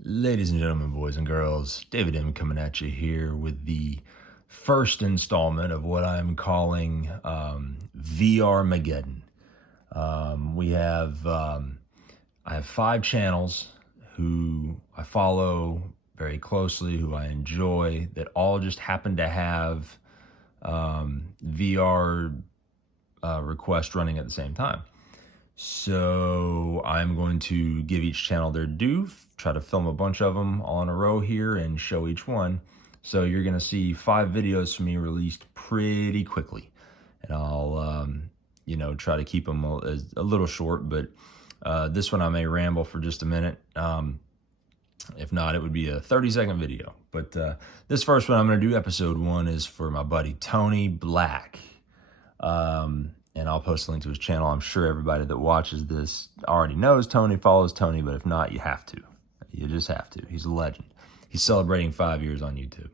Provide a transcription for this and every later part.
Ladies and gentlemen, boys and girls, David M. coming at you here with the first installment of what I'm calling VRmageddon. I have 5 channels who I follow very closely, who I enjoy, that all just happen to have VR requests running at the same time. So I'm going to give each channel their due, try to film a bunch of them all in a row here and show each one. So you're going to see 5 videos from me released pretty quickly. And I'll, try to keep them a little short, but this one I may ramble for just a minute. If not, it would be a 30-second video. But this first one I'm going to do, episode 1, is for my buddy Tony Black. And I'll post a link to his channel. I'm sure everybody that watches this already knows Tony, follows Tony, but if not, you have to. You just have to. He's a legend. He's celebrating 5 years on YouTube.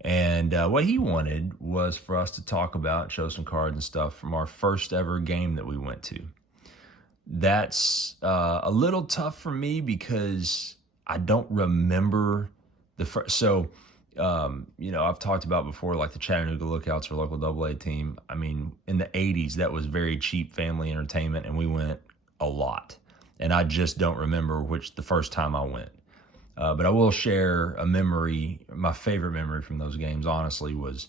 And what he wanted was for us to talk about, show some cards and stuff from our first ever game that we went to. That's a little tough for me because I don't remember the first. So, I've talked about before, like the Chattanooga Lookouts, our local AA team. I mean, in the 80s, that was very cheap family entertainment, and we went a lot. And I just don't remember the first time I went. But I will share a memory. My favorite memory from those games, honestly, was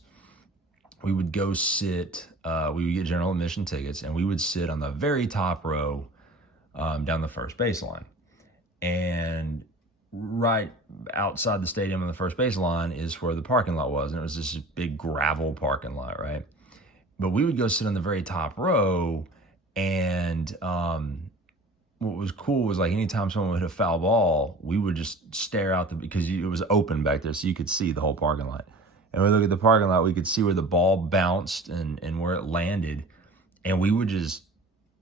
we would go sit, we would get general admission tickets, and we would sit on the very top row down the first baseline. And right outside the stadium on the first baseline is where the parking lot was. And it was this big gravel parking lot, right? But we would go sit on the very top row. And what was cool was, like, anytime someone would hit a foul ball, we would just stare out because it was open back there, so you could see the whole parking lot. And we look at the parking lot, we could see where the ball bounced and where it landed. And we would just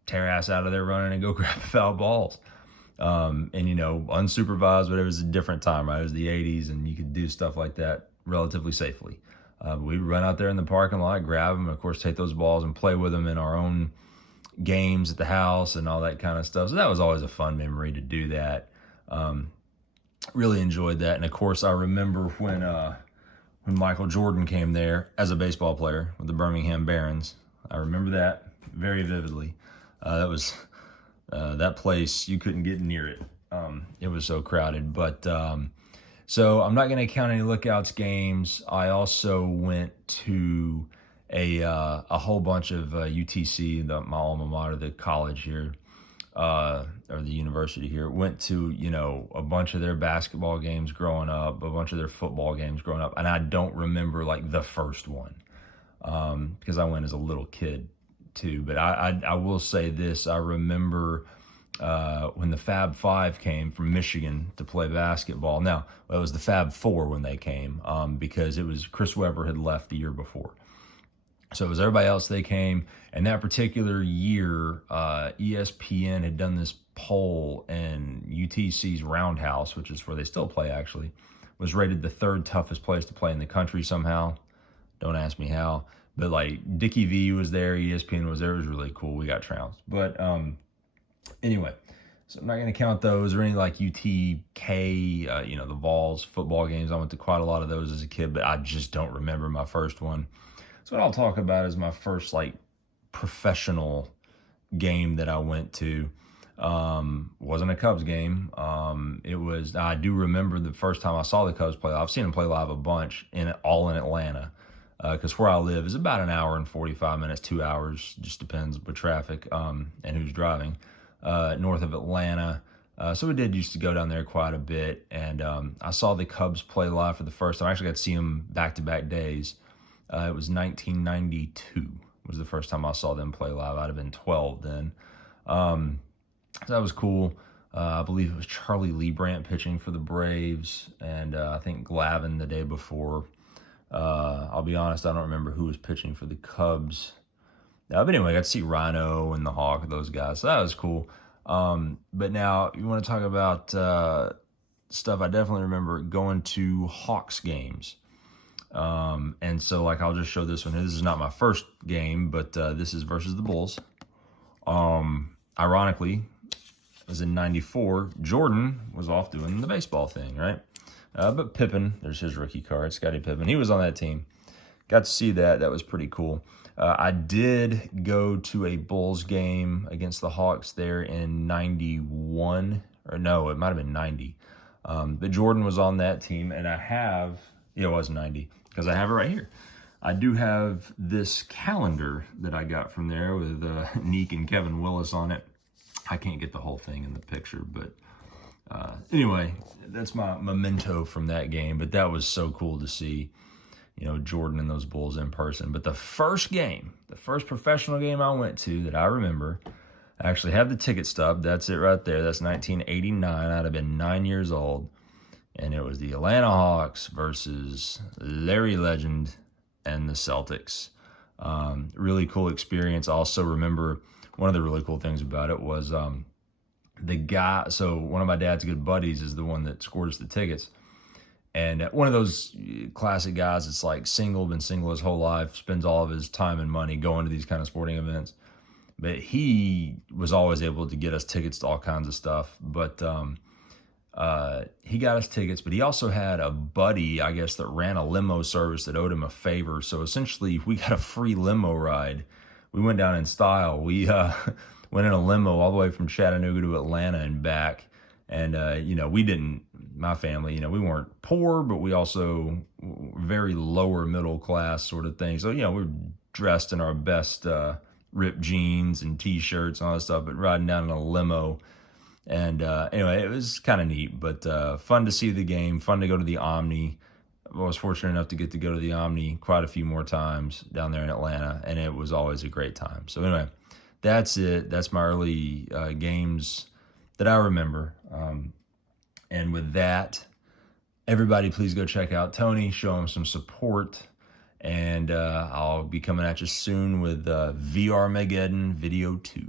tear ass out of there running and go grab foul balls. Unsupervised, whatever. It was a different time, right? It was the 80s, and you could do stuff like that relatively safely. We'd run out there in the parking lot, grab them, and of course take those balls and play with them in our own games at the house and all that kind of stuff. So that was always a fun memory to do that. Really enjoyed that. And of course, I remember when Michael Jordan came there as a baseball player with the Birmingham Barons. I remember that very vividly. That place, you couldn't get near it. It was so crowded. But so I'm not going to count any Lookouts games. I also went to a whole bunch of UTC, my alma mater, the college here, or the university here. Went to, a bunch of their basketball games growing up, a bunch of their football games growing up. And I don't remember, like, the first one because I went as a little kid too. But I will say this. I remember when the Fab Five came from Michigan to play basketball. Now, it was the Fab Four when they came because it was Chris Webber had left the year before. So it was everybody else, they came. And that particular year, ESPN had done this poll, and UTC's Roundhouse, which is where they still play actually, was rated the 3rd toughest place to play in the country somehow. Don't ask me how. But, like, Dickie V was there, ESPN was there. It was really cool. We got trounced. But anyway, so I'm not going to count those or any, like, UTK, the Vols football games. I went to quite a lot of those as a kid, but I just don't remember my first one. So what I'll talk about is my first, like, professional game that I went to. Wasn't a Cubs game. I do remember the first time I saw the Cubs play. I've seen them play live a bunch, all in Atlanta. Because where I live is about an hour and 45 minutes, 2 hours, just depends with traffic and who's driving, north of Atlanta. So we did used to go down there quite a bit. And I saw the Cubs play live for the first time. I actually got to see them back-to-back days. It was 1992 was the first time I saw them play live. I'd have been 12 then. So that was cool. I believe it was Charlie Leibrandt pitching for the Braves, and I think Glavine the day before. I'll be honest, I don't remember who was pitching for the Cubs. But anyway, I got to see Rhino and the Hawk, those guys. So that was cool. But now, you want to talk about stuff, I definitely remember going to Hawks games. And so, like, I'll just show this one here. This is not my first game, but this is versus the Bulls. Ironically, was in 94. Jordan was off doing the baseball thing, right? But Pippen, there's his rookie card, Scottie Pippen. He was on that team. Got to see that. That was pretty cool. I did go to a Bulls game against the Hawks there in 91. Or no, it might have been 90. But Jordan was on that team, and I have, it was 90, because I have it right here. I do have this calendar that I got from there with Neek and Kevin Willis on it. I can't get the whole thing in the picture, but anyway, that's my memento from that game. But that was so cool to see, Jordan and those Bulls in person. But the first game, the first professional game I went to that I remember, I actually have the ticket stub. That's it right there. That's 1989. I'd have been 9 years old. And it was the Atlanta Hawks versus Larry Legend and the Celtics. Really cool experience. I also remember one of the really cool things about it was the guy. So one of my dad's good buddies is the one that scored us the tickets. And one of those classic guys that's like been single his whole life, spends all of his time and money going to these kind of sporting events. But he was always able to get us tickets to all kinds of stuff. But he got us tickets, but he also had a buddy, I guess, that ran a limo service that owed him a favor. So essentially, we got a free limo ride. We went down in style. We went in a limo all the way from Chattanooga to Atlanta and back. And, we didn't, my family, we weren't poor, but we also very lower middle class sort of thing. So, we were dressed in our best ripped jeans and T-shirts and all that stuff, but riding down in a limo. And anyway, it was kind of neat, but fun to see the game, fun to go to the Omni. I was fortunate enough to go to the Omni quite a few more times down there in Atlanta, and it was always a great time. So anyway, that's it. That's my early games that I remember. And with that, everybody please go check out Tony, show him some support, and I'll be coming at you soon with VRmageddon Video 2.